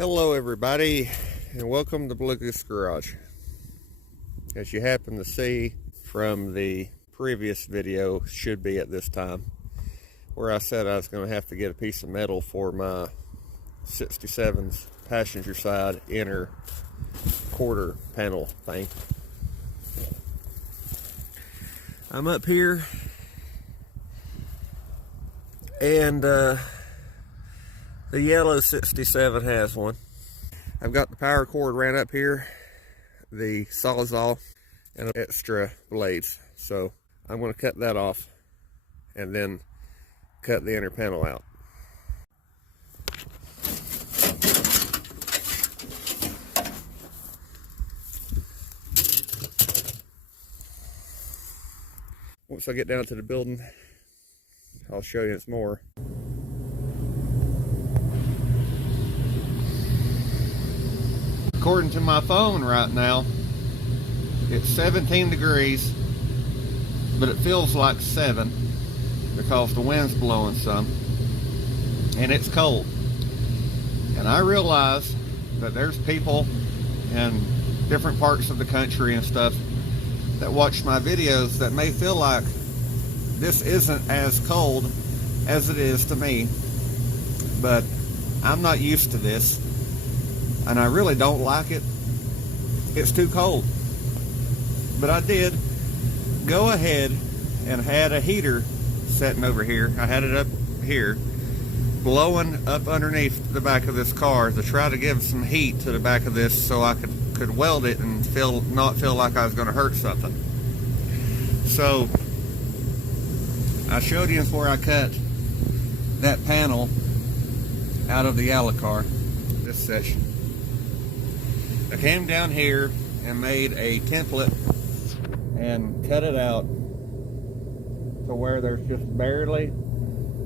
Hello everybody, and welcome to Blue Goose Garage. As you happen to see from the previous video, should be at this time, where I said I was going to have to get a piece of metal for my 67's passenger side inner quarter panel thing. I'm up here, and the yellow 67 has one. I've got the power cord ran up here, the Sawzall, and extra blades. So I'm going to cut that off and then cut the inner panel out. Once I get down to the building, I'll show you it's more. According to my phone right now, it's 17 degrees, but it feels like 7 because the wind's blowing some, and it's cold. And I realize that there's people in different parts of the country and stuff that watch my videos that may feel like this isn't as cold as it is to me, but I'm not used to this. And I really don't like it. It's too cold. But I did go ahead and had a heater sitting over here. I had it up here, blowing up underneath the back of this car to try to give some heat to the back of this so I could weld it and not feel like I was going to hurt something. So I showed you where I cut that panel out of the Alucar, this section. I came down here and made a template and cut it out to where there's just barely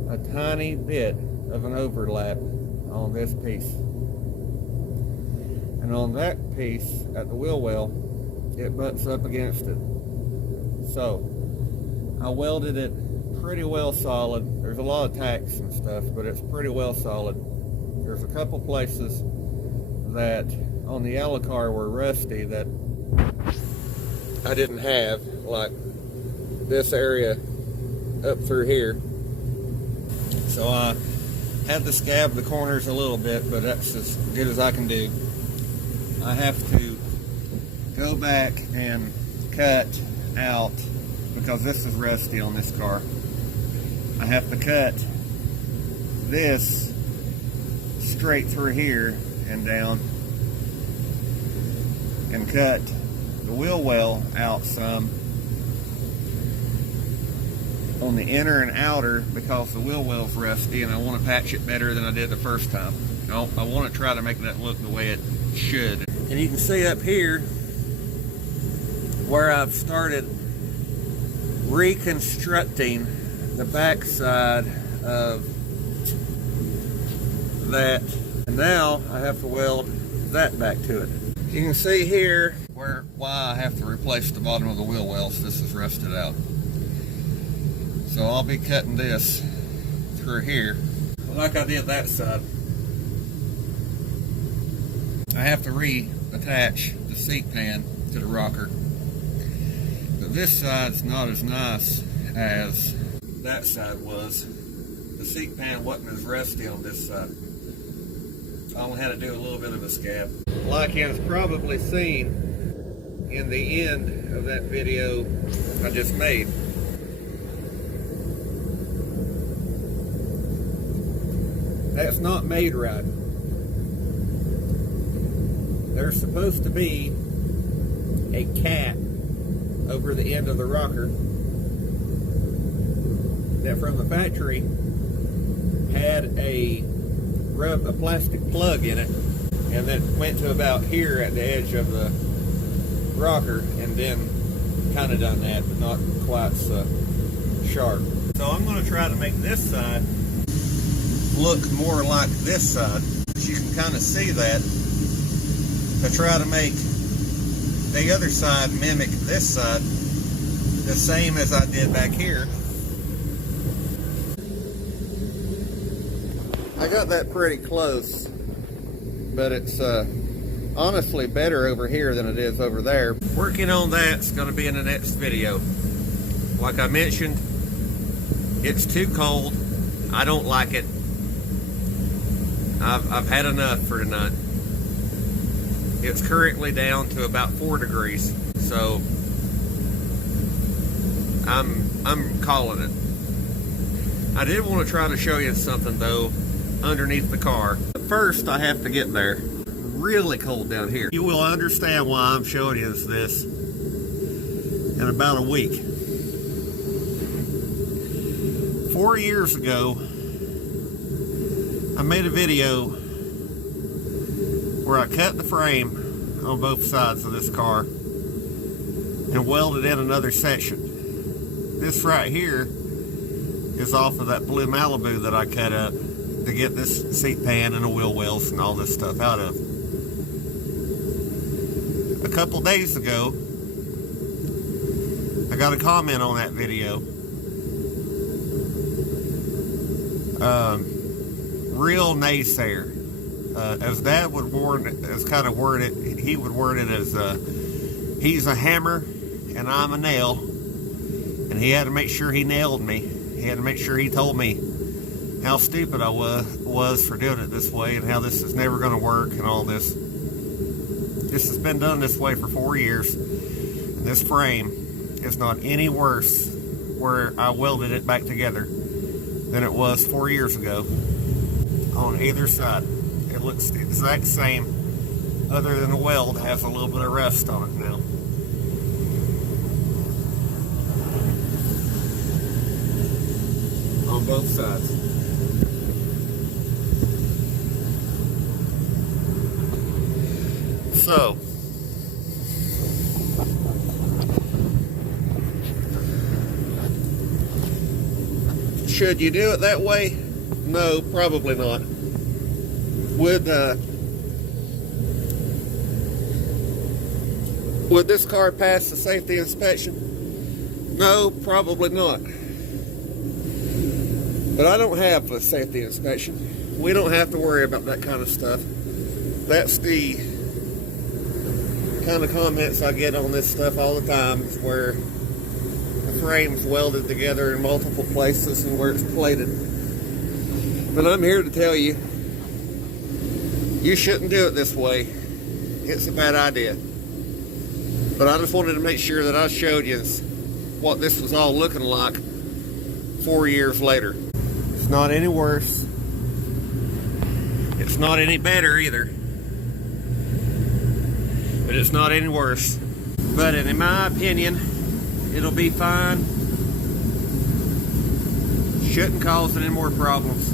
a tiny bit of an overlap on this piece. And on that piece at the wheel well, it butts up against it. So I welded it pretty well solid. There's a lot of tacks and stuff, but it's pretty well solid. There's a couple places that on the Alucar were rusty that I didn't have, like this area up through here. So I had to scab the corners a little bit, but that's as good as I can do. I have to go back and cut out, because this is rusty on this car, I have to cut this straight through here and down, and cut the wheel well out some on the inner and outer because the wheel well's rusty, and I want to patch it better than I did the first time. I want to try to make that look the way it should. And you can see up here where I've started reconstructing the back side of that, and now I have to weld that back to it. You can see here why I have to replace the bottom of the wheel wells. This is rusted out. So I'll be cutting this through here like I did that side. I have to reattach the seat pan to the rocker. But this side's not as nice as that side was. The seat pan wasn't as rusty on this side. I only had to do a little bit of a scab. Like you've probably seen in the end of that video I just made, that's not made right. There's supposed to be a cap over the end of the rocker that from the factory had a plastic plug in it, and then went to about here at the edge of the rocker, and then kind of done that, but not quite so sharp. So I'm going to try to make this side look more like this side. You can kind of see that. I try to make the other side mimic this side the same as I did back here. I got that pretty close. but it's honestly better over here than it is over there. Working on that's going to be in the next video. Like I mentioned, it's too cold. I don't like it. I've had enough for tonight. It's currently down to about 4 degrees, so I'm calling it. I did want to try to show you something though underneath the car. First, I have to get there. Really cold down here. You will understand why I'm showing you this in about a week. 4 years ago, I made a video where I cut the frame on both sides of this car and welded in another section. This right here is off of that blue Malibu that I cut up to get this seat pan and the wheel wells and all this stuff out of. A couple days ago, I got a comment on that video. Real naysayer. As Dad would word it, he would word it as he's a hammer and I'm a nail, and he had to make sure he nailed me. He had to make sure he told me how stupid I was for doing it this way and how this is never going to work and all this. This has been done this way for 4 years, and this frame is not any worse where I welded it back together than it was 4 years ago on either side. It looks the exact same, other than the weld has a little bit of rust on it now. On both sides. So, should you do it that way? No, probably not. Would this car pass the safety inspection? No, probably not. But I don't have a safety inspection. We don't have to worry about that kind of stuff. That's the kind of comments I get on this stuff all the time, is where the frame's welded together in multiple places and where it's plated. But I'm here to tell you, you shouldn't do it this way. It's a bad idea. But I just wanted to make sure that I showed you what this was all looking like 4 years later. It's not any worse. It's not any better either. But it's not any worse. But in my opinion, it'll be fine. Shouldn't cause any more problems.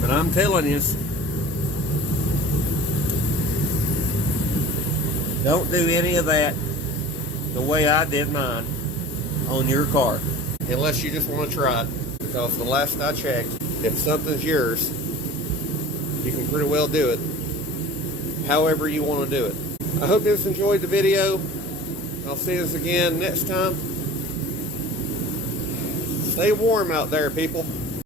But I'm telling you, don't do any of that the way I did mine on your car. Unless you just want to try it. Because the last I checked, if something's yours, you can pretty well do it however you want to do it. I hope you enjoyed the video. I'll see us again next time. Stay warm out there, people.